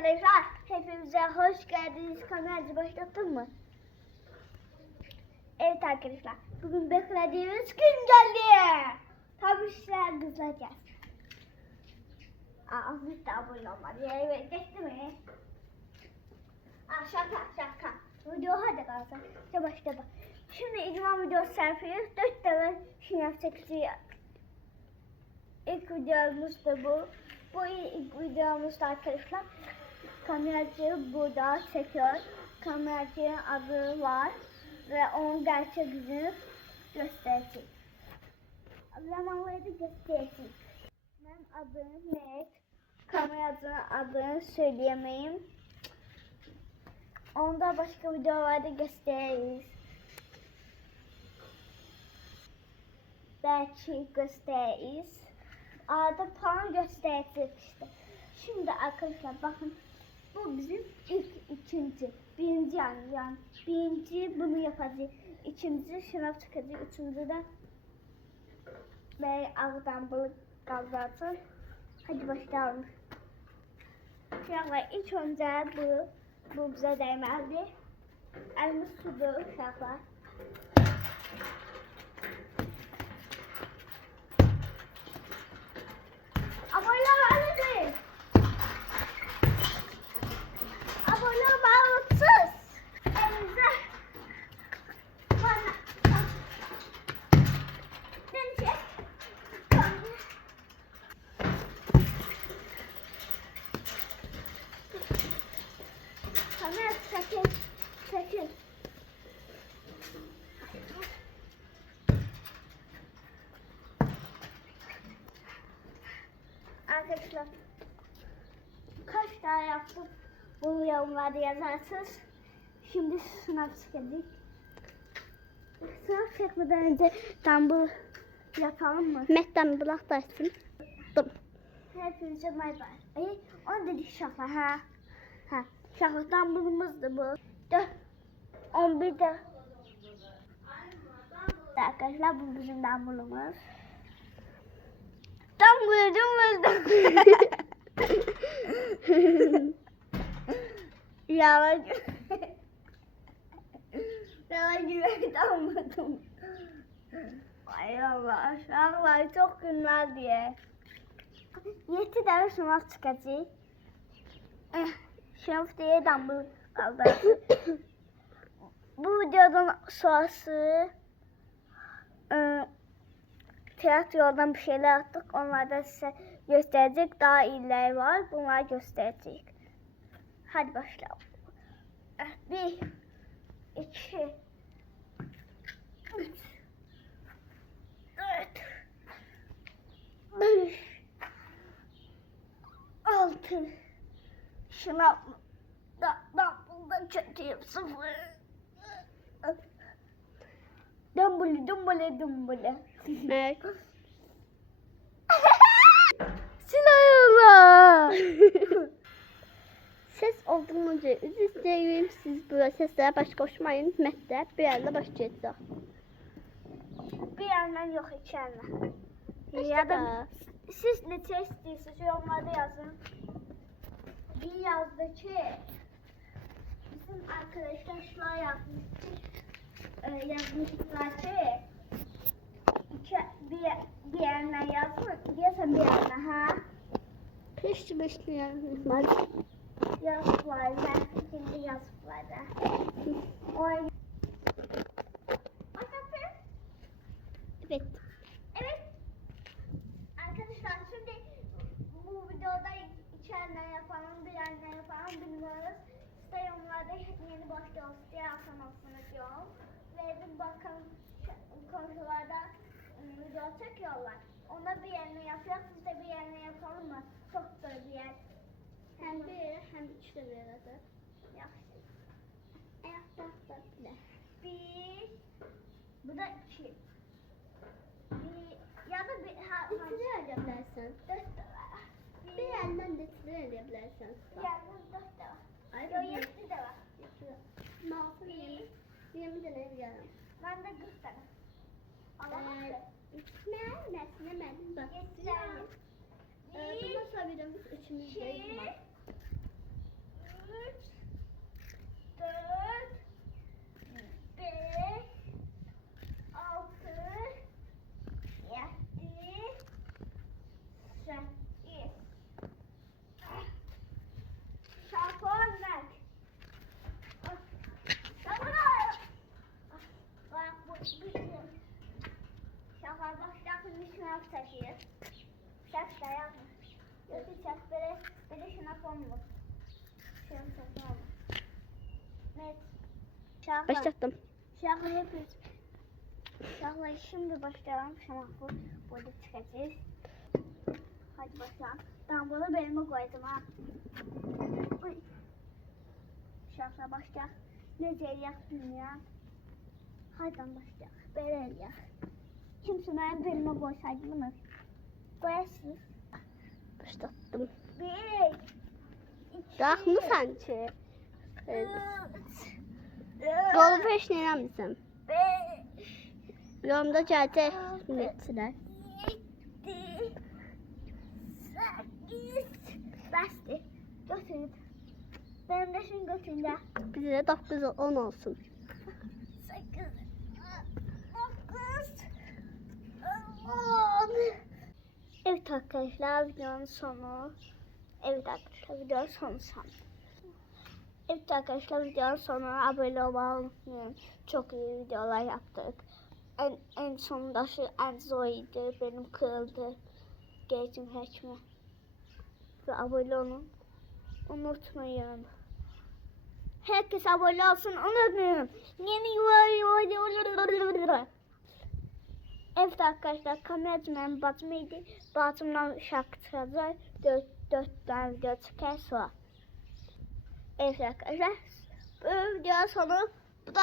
arkadaşlar, hepinize hoş geldiniz. Kameracı başlattın mı? Evet arkadaşlar, bugün beklediğimiz gün geldi. Tabii sizler kızacağız. Biz de abone olmadı. Evet, geçti mi? Şaka. Video hadi kalsın. Başla. Şimdi icma videosu yapıyoruz. 4 tane şınav çekeceğiz. İlk videomuz da bu. Bu ilk videomuzda arkadaşlar. Kameracı burada çekiyor. Kameracının adı var. Ve onun gerçek yüzünü gösterecek. Zamanları da gösterecek. Ben adını net. Kameracının adını söyleyemeyim. Onda başka videolarda gösteririz. Belki gösteririz. Arada falan gösterecek işte. Şimdi arkadaşlar bakın. Bu bizim ikinci. Birinci yani. Birinci bunu yapacağız. İkinci şınav çıkacak. Üçüncü de böyle ağdan balık kaldıracağız. Hadi başlayalım. Şöyle ilk önce bu bize değmezdi. Elimiz sudu şöyle. Çekil. Arkadaşlar kaç tane yaptım bunu yorumlarda yazarsınız. Şimdi sınav çekeceğiz. Sınav çekmeden önce dumbbell yapalım mı? Mehtan bulaktarsın. Hepinize bay bay. Onu dedik şaka ha. Şaka dumbbellımızdı bu. 11'de. Arkadaşlar bu bizim dumbbellımız. Yalan gibi damladım. Ay Allah, şarkılar çok günler diye. 7 tane sınav çıkacak. Şınav diye dumbbell kaldı. Bu videodan sonrası tiyatrodan bir şeyler attık. Onlar da size gösterecek. Daha iyiler var. Bunlar gösterecek. Hadi başlayalım. 1, 2, 3, 4, 5, 6. Şınav da çekeyim 0. Dumbule. Evet. Silahla. Ses olduğunca izleyeyim. Siz böyle seslere baş koşmayın. Mehter bir yerde başlayacak. Bir yandan yok iki yandan. İşte Ya da siz ne istiyorsunuz yorumlarda yazın. Bir yazdı ki bizim arkadaşlar yazmışlar ki bir yandan yazın diyorsan bir yandan ha. Peşli yani. Yazıklar ben şimdi yazıklar da. Evet. Arkadaşlar şimdi bu videoda içeriden yapalım, bir yerden yapalım bilmiyoruz. Size yorumlarda yeni başlıyoruz diye atamazsınız diyorum. Ve bir bakalım komşularda video çekiyorlar. Onda bir yerine yapıyoruz, biz de bir yerine yapalım mı? Çok güzel bir yer. Hem bir hem üçte bir arada. Yaxşı. Ayakta bile. 1, bu da 2. Ya da bir Titrer edebilirsin. 4 de var. Bir yandan da titrer edebilirsin. Bir yandan 4 de var. Ay, Yok 7 de var. Masum 20 tane yarım. Ben de 40 tane. Allah'ım. Ne? Bak. 7 tane. 1, Bunu sayabilirim. Üçümüz 2, değil. 3, çek böyle şınafon mu? Şınafon mu? Evet. Şahla. Başlattım. Şahla hepimiz. Şahla şimdi başlayalım. Şınafon burada çıkacağız. Hadi başlayalım. Ben bunu belime koydum ha. Uy. Şahla başla. Ne zeyyak dünya. Haydan başlayalım. Böyle eləyək. Kimsə mənim belimə qoysaydı bunu. Qoyasınız. Başlattım. 1, 2, Qalxmısan ki. Qolu peşnirəm misin? 5, Yolumda gələcək metrlər. 7, 8. Bəsdir. Götürün. Benim de şimdi götürün de. Bizə də 9-10 olsun. 8, 9, 10. Evet arkadaşlar videonun sonu. Evet arkadaşlar videonun sonu. Evet arkadaşlar videonun sonuna abone olmayı unutmayın. Çok iyi videolar yaptık. En sonunda şu en zoruydu. Benim kırıldı. Geçin heçme. Ve abone olun. Unutmayın. Herkes abone olsun. Unutmayın. Evet arkadaşlar kameracımın batımıydı. Batımdan şarkı çıkacak. 4 tane video çıkar sonra. Evet arkadaşlar. Bu video sonu. Bu da